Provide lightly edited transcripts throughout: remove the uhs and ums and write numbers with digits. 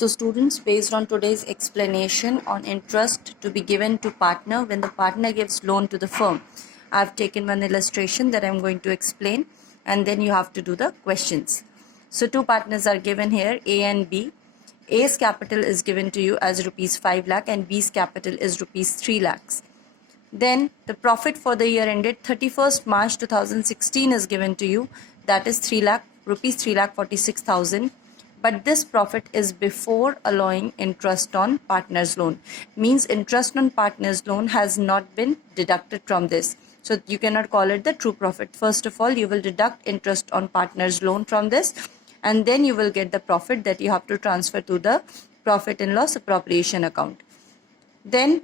So students, based on today's explanation on interest to be given to partner when the partner gives loan to the firm, I've taken one illustration that I'm going to explain, and then you have to do the questions. So two partners are given here, A and B. A's capital is given to you as rupees 5 lakh and B's capital is rupees 3 lakhs. Then the profit for the year ended 31st March 2016 is given to you, that is 3 lakh rupees 3,46,000. But this profit is before allowing interest on partner's loan. Means interest on partner's loan has not been deducted from this. So you cannot call it the true profit. First of all, you will deduct interest on partner's loan from this, and then you will get the profit that you have to transfer to the profit and loss appropriation account. Then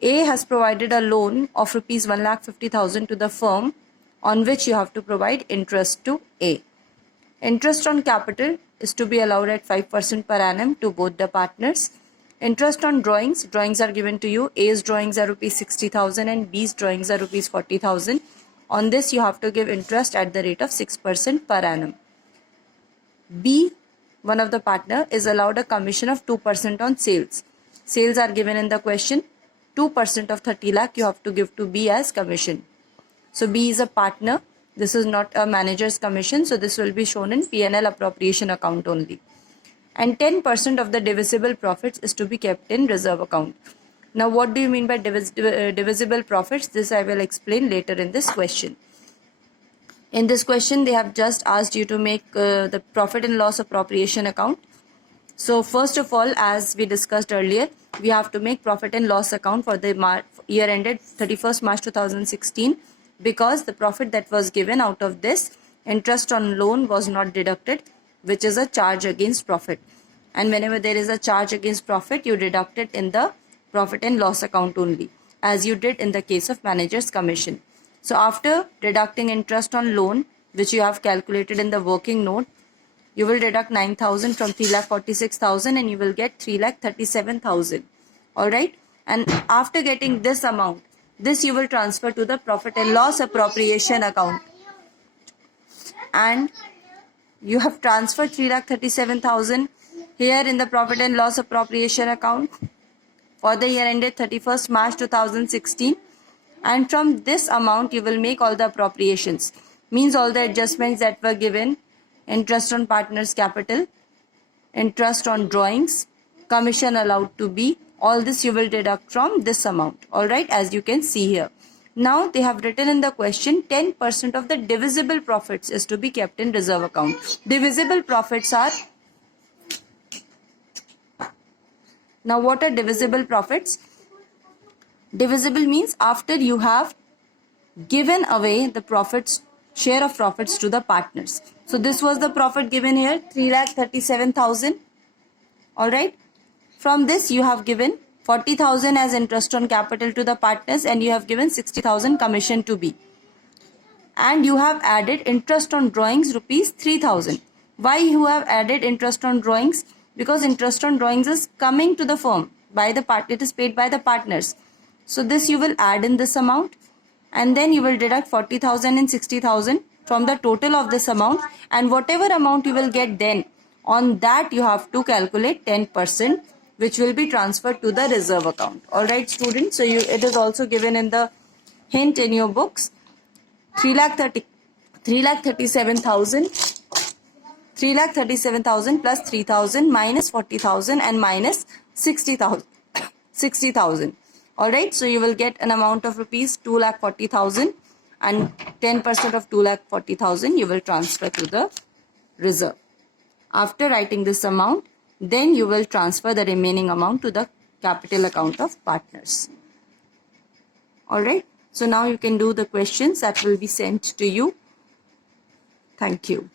A has provided a loan of rupees 1,50,000 to the firm, on which you have to provide interest to A. Interest on capital is to be allowed at 5% per annum to both the partners. Interest on drawings are given to you. A's drawings are rupees 60,000 and B's drawings are rupees 40,000. On this you have to give interest at the rate of 6% per annum. B, one of the partner, is allowed a commission of 2% on sales. Sales are given in the question. 2% of 30 lakh you have to give to B as commission. So B is a partner. This is not a manager's commission, so this will be shown in P&L appropriation account only. And 10% of the divisible profits is to be kept in reserve account. Now what do you mean by divisible profits? This I will explain later in this question. In this question they have just asked you to make the profit and loss appropriation account. So first of all, as we discussed earlier, we have to make profit and loss account for the year ended 31st March 2016, because the profit that was given out of this interest on loan was not deducted, which is a charge against profit. And whenever there is a charge against profit, you deduct it in the profit and loss account only, as you did in the case of manager's commission. So after deducting interest on loan, which you have calculated in the working note, you will deduct 9,000 from 3,46,000 and you will get 3,37,000. Alright. And after getting this amount, this you will transfer to the profit and loss appropriation account. And you have transferred 3,37,000 here in the profit and loss appropriation account for the year ended 31st March 2016. And from this amount you will make all the appropriations. Means all the adjustments that were given: interest on partner's capital, interest on drawings, commission allowed to be, all this you will deduct from this amount. Alright, as you can see here. Now they have written in the question 10% of the divisible profits is to be kept in reserve account. Divisible profits are... Now what are divisible profits? Divisible means after you have given away the profits, share of profits to the partners. So this was the profit given here, 3,37,000. Alright. From this you have given 40,000 as interest on capital to the partners, and you have given 60,000 commission to B. And you have added interest on drawings rupees 3,000. Why you have added interest on drawings? Because interest on drawings is coming to the firm by the part, it is paid by the partners. So this you will add in this amount, and then you will deduct 40,000 and 60,000 from the total of this amount, and whatever amount you will get then, on that you have to calculate 10%, which will be transferred to the reserve account. Alright students, so it is also given in the hint in your books. 3,37,000 plus 3,000 minus 40,000 and minus 60,000. Alright, so you will get an amount of rupees 2,40,000, and 10% of 2,40,000 you will transfer to the reserve. After writing this amount, then you will transfer the remaining amount to the capital account of partners. Alright, so now you can do the questions that will be sent to you. Thank you.